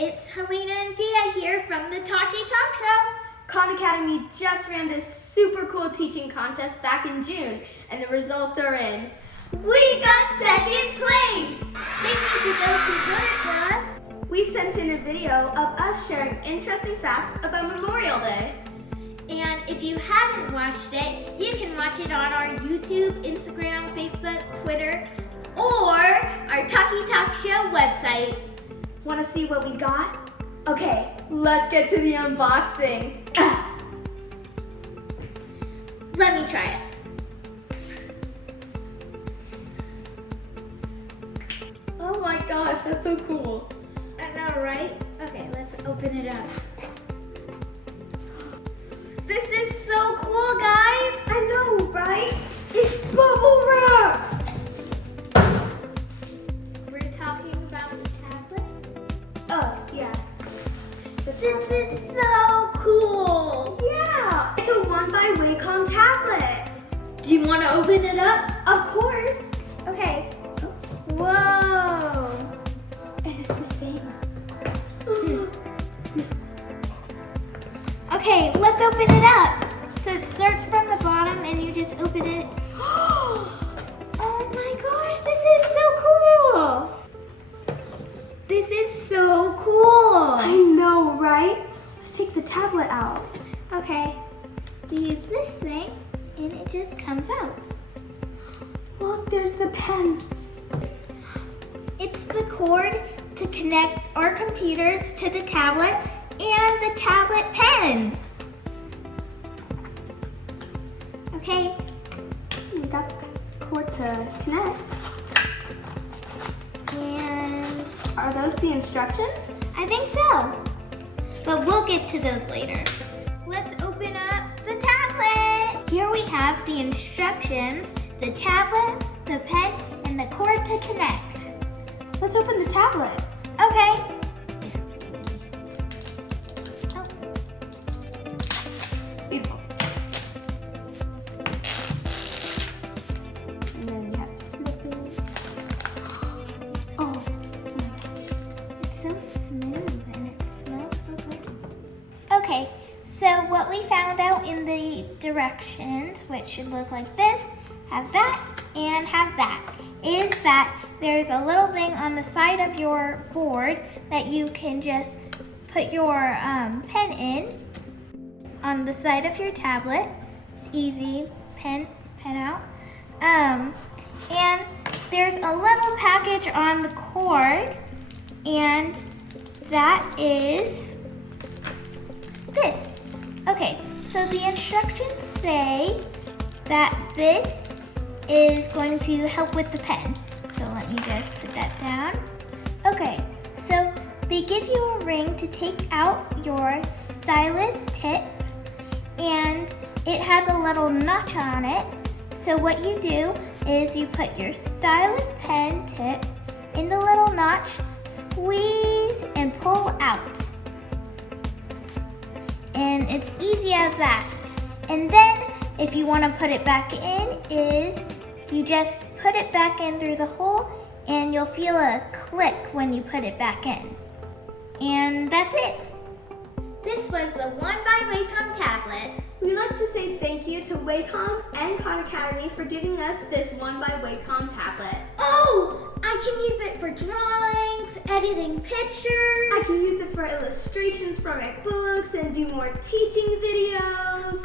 it's Helena and Pia here from the Talky Talk Show. Khan Academy just ran this super cool teaching contest back in June, and the results are in. We got second place! Thank you to those who voted for us. We sent in a video of us sharing interesting facts about Memorial Day. And if you haven't watched it, you can watch it on our YouTube, Instagram, Facebook, Twitter, or our Talky Talk Show website. Want to see what we got? Okay, let's get to the unboxing. Let me try it. Oh my gosh, that's so cool. I know, right? Okay, let's open it up. This is so cool, guys! I know, right? It's bubble wrap! We're talking about the tablet? Oh, yeah. This is so cool! Yeah! It's a 1x Wacom Tablet. Do you want to open it up? Of course. Okay. Whoa! And it's the same. Okay, let's open it up. So it starts from the bottom and you just open it. Oh my gosh, this is so cool! This is so cool! I know, right? Let's take the tablet out. Okay, we use this thing and it just comes out. Look, there's the pen. It's the cord to connect our computers to the tablet and the tablet pen. Okay. We got the cord to connect. And are those the instructions? I think so. But we'll get to those later. Let's open up the tablet. Here we have the instructions, the tablet, the pen, and the cord to connect. Let's open the tablet. Okay. Oh. Beautiful. And then you have to flip it. Oh. It's so smooth and it smells so good. Okay, so what we found out in the directions, which should look like this, have that, and have that, is that there's a little thing on the side of your board that you can just put your pen in on the side of your tablet. It's easy, pen out. And there's a little package on the cord, and that is this. Okay, so the instructions say that this is going to help with the pen. So let me just put that down. Okay, so they give you a ring to take out your stylus tip, and it has a little notch on it. So what you do is you put your stylus pen tip in the little notch, squeeze and pull out. And it's easy as that. And then if you want to put it back in, is you just put it back in through the hole and you'll feel a click when you put it back in. And that's it. This was the 1x Wacom Tablet. We'd like to say thank you to Wacom and Khan Academy for giving us this 1x Wacom Tablet. Oh, I can use it for drawings, editing pictures. I can use it for illustrations for my books and do more teaching videos.